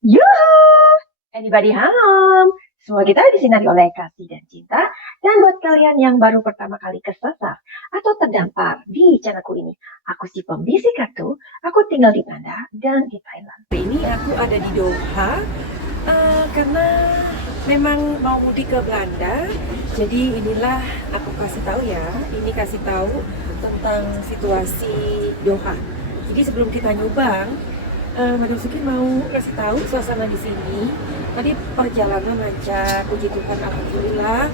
Yuhu! Anybody home? Semua kita disinari oleh kasih dan cinta. Dan buat kalian yang baru pertama kali kesasar atau terdampar di channelku ini, aku si pembisik kartu, aku tinggal di Banda dan di Thailand. Hari ini aku ada di Doha karena memang mau mudik ke Belanda. Jadi inilah aku kasih tahu ya, ini kasih tahu tentang situasi Doha. Jadi sebelum kita nyubang, Madam Suki mau kasih tahu suasana di sini. Tadi perjalanan lancar, puji Tuhan, alhamdulillah.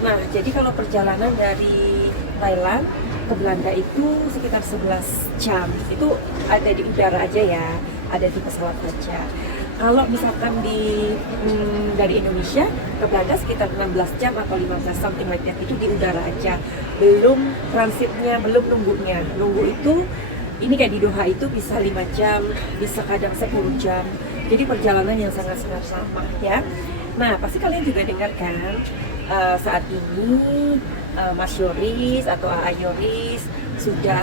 Nah, jadi kalau perjalanan dari Thailand ke Belanda itu sekitar 11 jam. Itu ada di udara aja ya, ada di pesawat aja. Kalau misalkan dari Indonesia ke Belanda sekitar 16 jam atau 15 something like that, itu di udara aja. Belum transitnya, belum nunggunya. Nunggu itu ini kayak di Doha itu bisa 5 jam, bisa kadang 10 jam. Jadi perjalanan yang sangat-sangat lama ya. Nah, pasti kalian juga dengar kan saat ini Mas Yoris atau AA Yoris sudah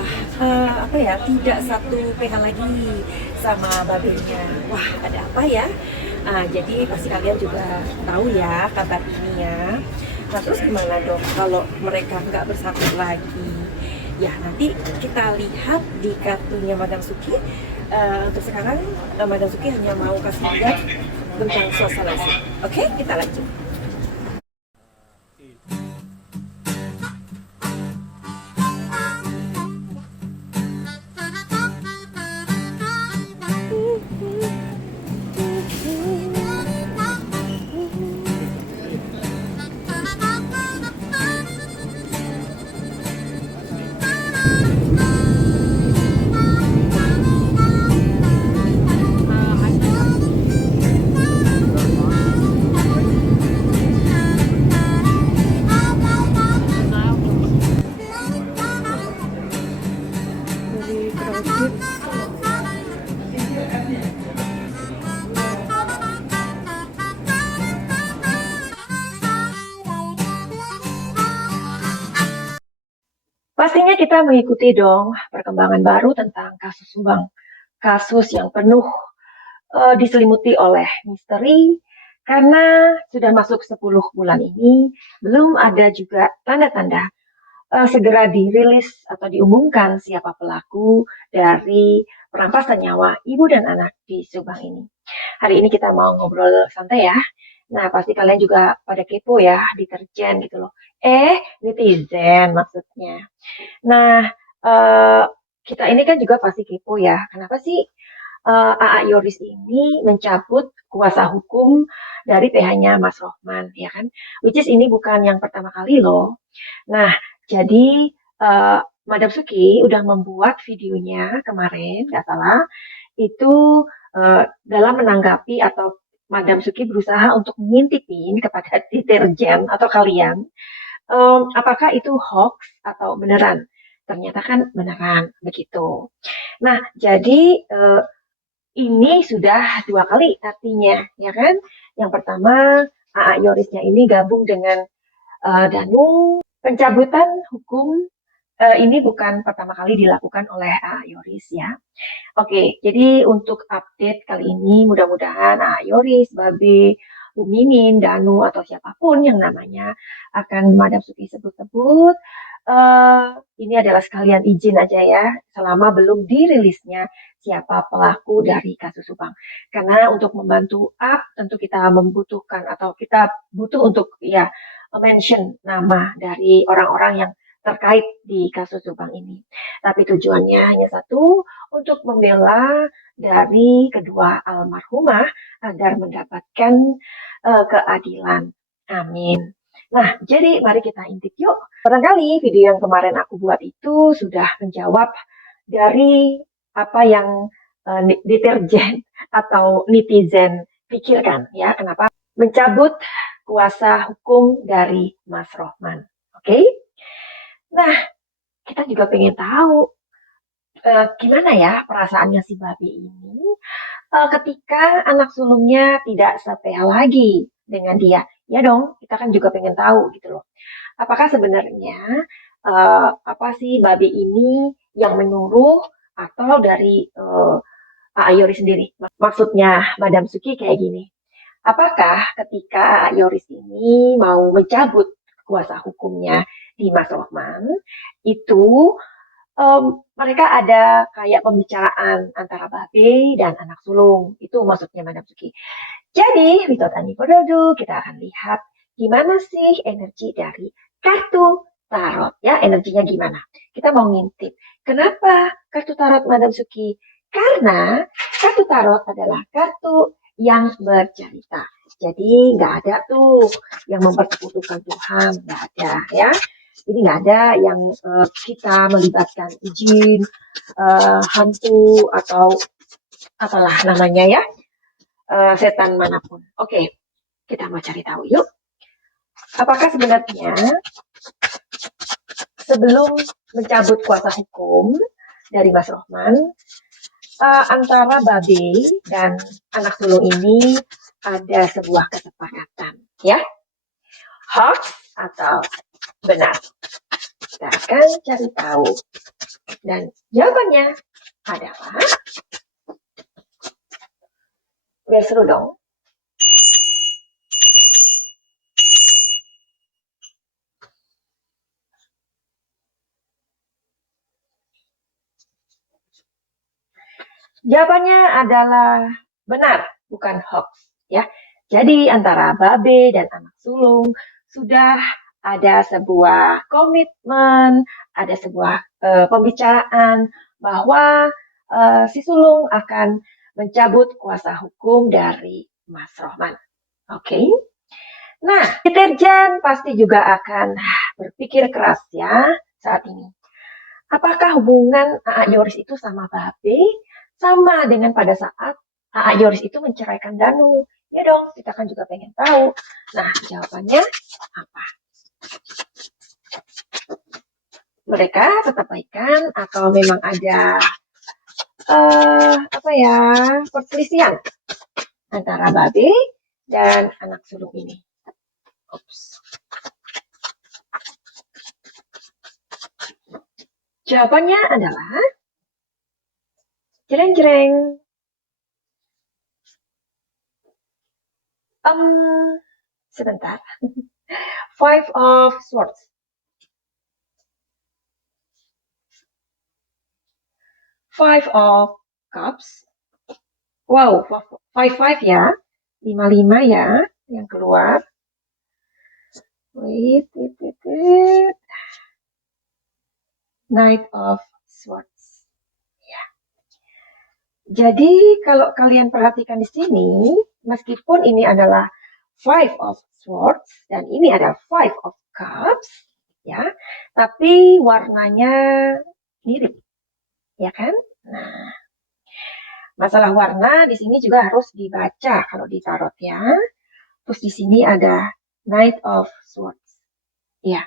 tidak satu PH lagi sama babenya. Wah, ada apa ya? Jadi pasti kalian juga tahu ya kabar ini ya. Nah, terus gimana dong kalau mereka nggak bersatu lagi? Ya, nanti kita lihat di kartunya Madam Suki. Untuk sekarang Madam Suki hanya mau kasih lihat tentang suasana sih. Oke, kita lanjut. Dari crowded. Pastinya kita mengikuti dong perkembangan baru tentang kasus Subang. Kasus yang penuh diselimuti oleh misteri karena sudah masuk 10 bulan ini belum ada juga tanda-tanda segera dirilis atau diumumkan siapa pelaku dari perampasan nyawa ibu dan anak di Subang ini. Hari ini kita mau ngobrol santai ya. Nah, pasti kalian juga pada kepo ya, deterjen gitu loh. Netizen maksudnya. Nah, kita ini kan juga pasti kepo ya. Kenapa sih AA Yoris ini mencabut kuasa hukum dari PH-nya Mas Rohman, ya kan? Which is ini bukan yang pertama kali loh. Nah, jadi Madam Suki udah membuat videonya kemarin, nggak salah, itu dalam menanggapi atau Madam Suki berusaha untuk ngintipin kepada deterjen atau kalian, apakah itu hoax atau beneran? Ternyata kan beneran begitu. Nah, jadi ini sudah 2 kali artinya, ya kan? Yang pertama, AA Yorisnya ini gabung dengan Danu. Pencabutan hukum ini bukan pertama kali dilakukan oleh AA Yoris ya. Oke, jadi untuk update kali ini mudah-mudahan Yoris, Babe, Bu Mimin, Danu, atau siapapun yang namanya akan Madam Suki sebut-sebut, eh, ini adalah sekalian izin aja ya, selama belum dirilisnya siapa pelaku dari kasus Subang. Karena untuk membantu up, tentu kita membutuhkan atau kita butuh untuk ya mention nama dari orang-orang yang terkait di kasus Subang ini. Tapi tujuannya hanya satu, untuk membela dari kedua almarhumah agar mendapatkan keadilan. Amin. Nah, jadi mari kita intip yuk. Barangkali video yang kemarin aku buat itu sudah menjawab dari apa yang deterjen atau netizen pikirkan ya, kenapa mencabut kuasa hukum dari Mas Rohman. Oke? Nah, kita juga pengen tahu gimana ya perasaannya si babi ini ketika anak sulungnya tidak setia lagi dengan dia. Ya dong, kita kan juga pengen tahu gitu loh. Apakah sebenarnya apa sih babi ini yang menyuruh atau dari Yoris sendiri. Maksudnya Madam Suki kayak gini. Apakah ketika Yoris ini mau mencabut kuasa hukumnya di Mas Rohman, itu mereka ada kayak pembicaraan antara Babe dan anak sulung. Itu maksudnya Madam Suki. Jadi, without any further ado, kita akan lihat gimana sih energi dari kartu tarot. Ya, energinya gimana. Kita mau ngintip. Kenapa kartu tarot Madam Suki? Karena kartu tarot adalah kartu yang bercerita. Jadi nggak ada tuh yang mempersekutukan Tuhan, nggak ada ya. Jadi nggak ada yang kita melibatkan jin, hantu atau apalah namanya ya, setan manapun. Oke, kita mau cari tahu yuk. Apakah sebenarnya sebelum mencabut kuasa hukum dari Mas Rohman, antara Babe dan anak sulung ini ada sebuah kesepakatan, ya? Hoax atau benar? Kita akan cari tahu. Dan jawabannya adalah, biar seru dong. Jawabannya adalah benar, bukan hoax, ya. Jadi antara Babe dan anak sulung sudah ada sebuah komitmen, ada sebuah pembicaraan bahwa si sulung akan mencabut kuasa hukum dari Mas Rohman. Oke. Nah, deterjen pasti juga akan berpikir keras ya saat ini. Apakah hubungan Yoris itu sama Babe sama dengan pada saat Yoris itu menceraikan Danu? Ya dong, kita kan juga pengen tahu. Nah, jawabannya apa? Mereka tetap baikan atau memang ada perselisihan antara Babe dan anak sulung ini? Oops. Jawabannya adalah jreng-jreng. Sebentar. Five of Swords. Five of Cups. Wow, five ya. 5 ya yang keluar. Wait. Knight of Swords. Ya. Jadi kalau kalian perhatikan di sini, meskipun ini adalah Five of Swords dan ini ada Five of Cups, ya, tapi warnanya mirip, ya kan? Nah, masalah warna di sini juga harus dibaca kalau di tarot ya. Terus di sini ada Knight of Swords, ya.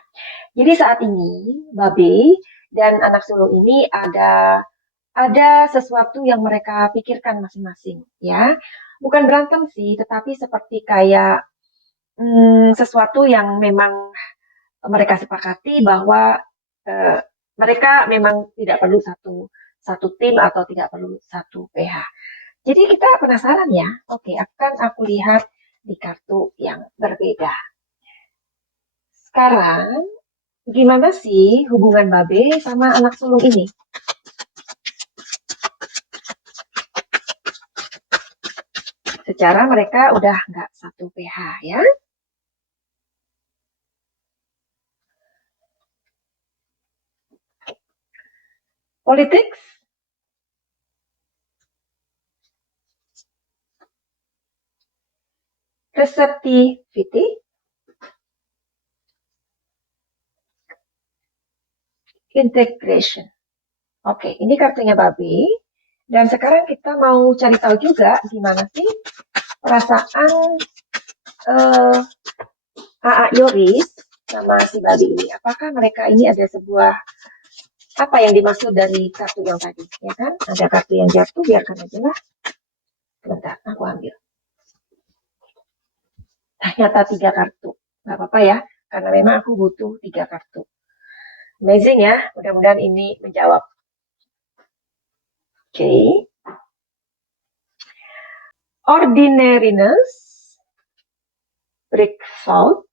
Jadi saat ini Babe dan anak sulung ini ada sesuatu yang mereka pikirkan masing-masing, ya. Bukan berantem sih, tetapi seperti kayak sesuatu yang memang mereka sepakati bahwa mereka memang tidak perlu satu tim atau tidak perlu satu PH. Jadi kita penasaran ya. Oke, akan aku lihat di kartu yang berbeda. Sekarang, gimana sih hubungan Babe sama anak sulung ini? Secara mereka udah nggak satu PH ya. Politics, receptivity, integration. Oke, ini kartunya Babe. Dan sekarang kita mau cari tahu juga gimana sih perasaan Yoris sama si Babe ini. Apakah mereka ini ada sebuah apa yang dimaksud dari kartu yang tadi, ya kan? Ada kartu yang jatuh, biarkan aja lah. Sebentar, aku ambil. Ternyata 3 kartu. Nggak apa-apa ya, karena memang aku butuh 3 kartu. Amazing ya, mudah-mudahan ini menjawab. Oke. ordinariness, break salt,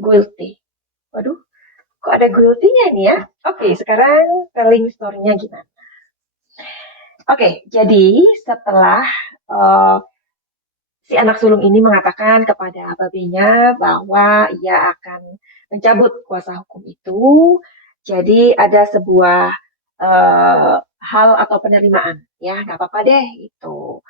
guilty. Waduh, kok ada guilty-nya nih ya? Oke, sekarang telling story-nya gimana? Oke, jadi setelah si anak sulung ini mengatakan kepada babenya bahwa ia akan mencabut kuasa hukum itu, jadi ada sebuah hal atau penerimaan, ya nggak apa-apa deh itu.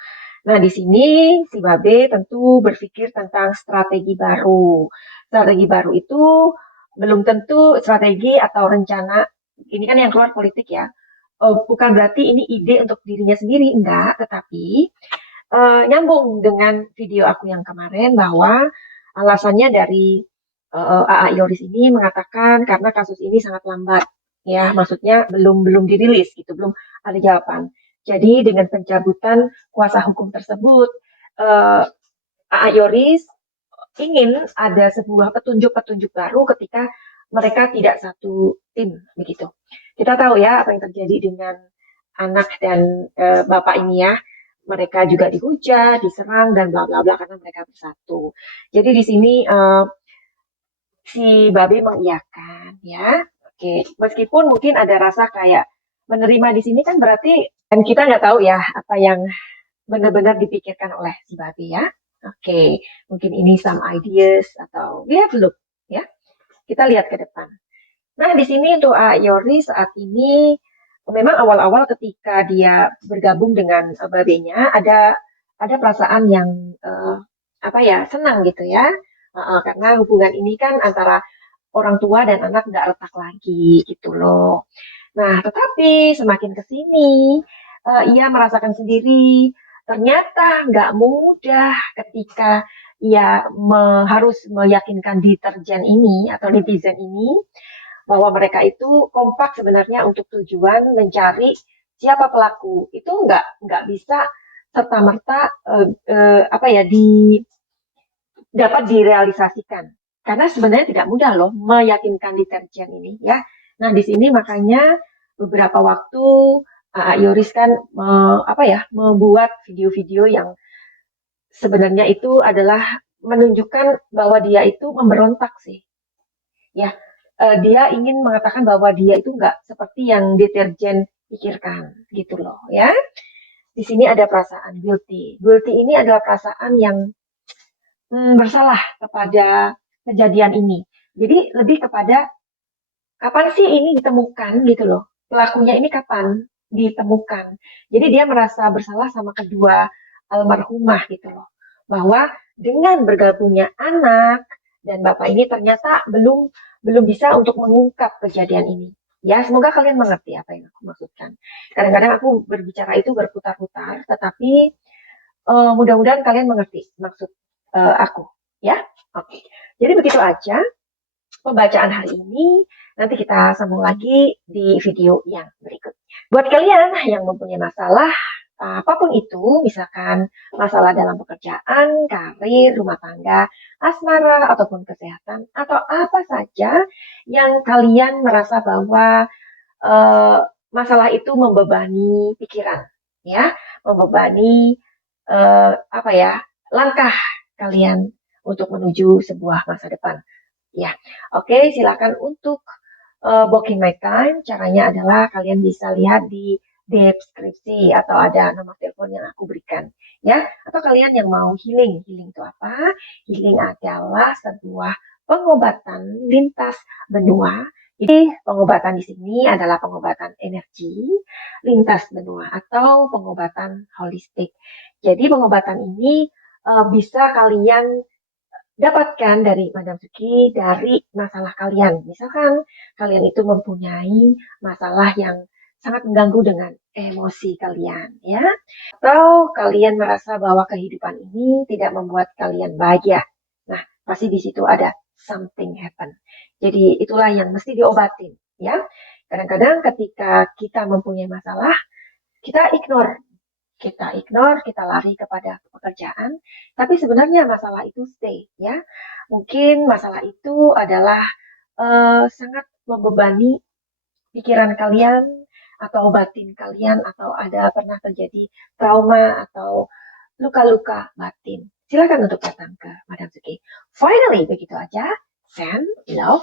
Nah di sini si babe tentu berpikir tentang strategi baru. Strategi baru itu belum tentu strategi atau rencana. Ini kan yang keluar politik ya. Bukan berarti ini ide untuk dirinya sendiri, enggak, tetapi nyambung dengan video aku yang kemarin bahwa alasannya dari AA Yoris ini mengatakan karena kasus ini sangat lambat, ya maksudnya belum dirilis gitu, belum ada jawaban. Jadi dengan pencabutan kuasa hukum tersebut, AA Yoris ingin ada sebuah petunjuk-petunjuk baru ketika mereka tidak satu tim begitu. Kita tahu ya apa yang terjadi dengan anak dan bapak ini ya, mereka juga dihujat, diserang dan bla bla bla karena mereka bersatu. Jadi di sini si babe mengiyakan ya. Oke, meskipun mungkin ada rasa kayak menerima di sini kan berarti dan kita nggak tahu ya apa yang benar-benar dipikirkan oleh si babe ya. Oke, mungkin ini some ideas atau we have a look ya. Kita lihat ke depan. Nah, di sini untuk Yori saat ini memang awal-awal ketika dia bergabung dengan babenya ada perasaan yang apa ya senang gitu ya. Karena hubungan ini kan antara orang tua dan anak nggak retak lagi gitu loh. Nah, tetapi semakin ke sini ia merasakan sendiri ternyata nggak mudah ketika ia harus meyakinkan deterjen ini atau netizen ini bahwa mereka itu kompak sebenarnya untuk tujuan mencari siapa pelaku. Itu nggak bisa serta merta apa ya dapat direalisasikan karena sebenarnya tidak mudah loh meyakinkan deterjen ini ya. Nah di sini makanya beberapa waktu Yoris kan apa ya membuat video-video yang sebenarnya itu adalah menunjukkan bahwa dia itu memberontak sih ya. Dia ingin mengatakan bahwa dia itu nggak seperti yang deterjen pikirkan gitu loh ya. Di sini ada perasaan guilty. Guilty ini adalah perasaan yang bersalah kepada kejadian ini. Jadi lebih kepada kapan sih ini ditemukan gitu loh. Pelakunya ini kapan ditemukan. Jadi dia merasa bersalah sama kedua almarhumah gitu loh. Bahwa dengan bergabungnya anak dan bapak ini ternyata belum bisa untuk mengungkap kejadian ini. Ya, semoga kalian mengerti apa yang aku maksudkan. Kadang-kadang aku berbicara itu berputar-putar, tetapi mudah-mudahan kalian mengerti maksud aku. Ya, oke. Jadi begitu aja pembacaan hari ini. Nanti kita sambung lagi di video yang berikutnya. Buat kalian yang mempunyai masalah, apapun itu, misalkan masalah dalam pekerjaan, karir, rumah tangga, asmara, ataupun kesehatan, atau apa saja yang kalian merasa bahwa masalah itu membebani pikiran, ya, membebani apa ya, langkah kalian untuk menuju sebuah masa depan. Ya, oke, silakan untuk booking my time. Caranya adalah kalian bisa lihat di deskripsi atau ada nomor telepon yang aku berikan, ya. Atau kalian yang mau healing, healing itu apa? Healing adalah sebuah pengobatan lintas benua. Jadi pengobatan di sini adalah pengobatan energi lintas benua atau pengobatan holistik. Jadi pengobatan ini bisa kalian dapatkan dari Madam Suki dari masalah kalian. Misalkan kalian itu mempunyai masalah yang sangat mengganggu dengan emosi kalian, ya. Atau kalian merasa bahwa kehidupan ini tidak membuat kalian bahagia. Nah, pasti di situ ada something happen. Jadi itulah yang mesti diobatin, ya. Kadang-kadang ketika kita mempunyai masalah, kita lari kepada pekerjaan, tapi sebenarnya masalah itu stay, ya. Mungkin masalah itu adalah sangat membebani pikiran kalian, atau batin kalian, atau ada pernah terjadi trauma atau luka-luka batin. Silakan untuk datang ke Madam Zuki. Finally, begitu aja. Send love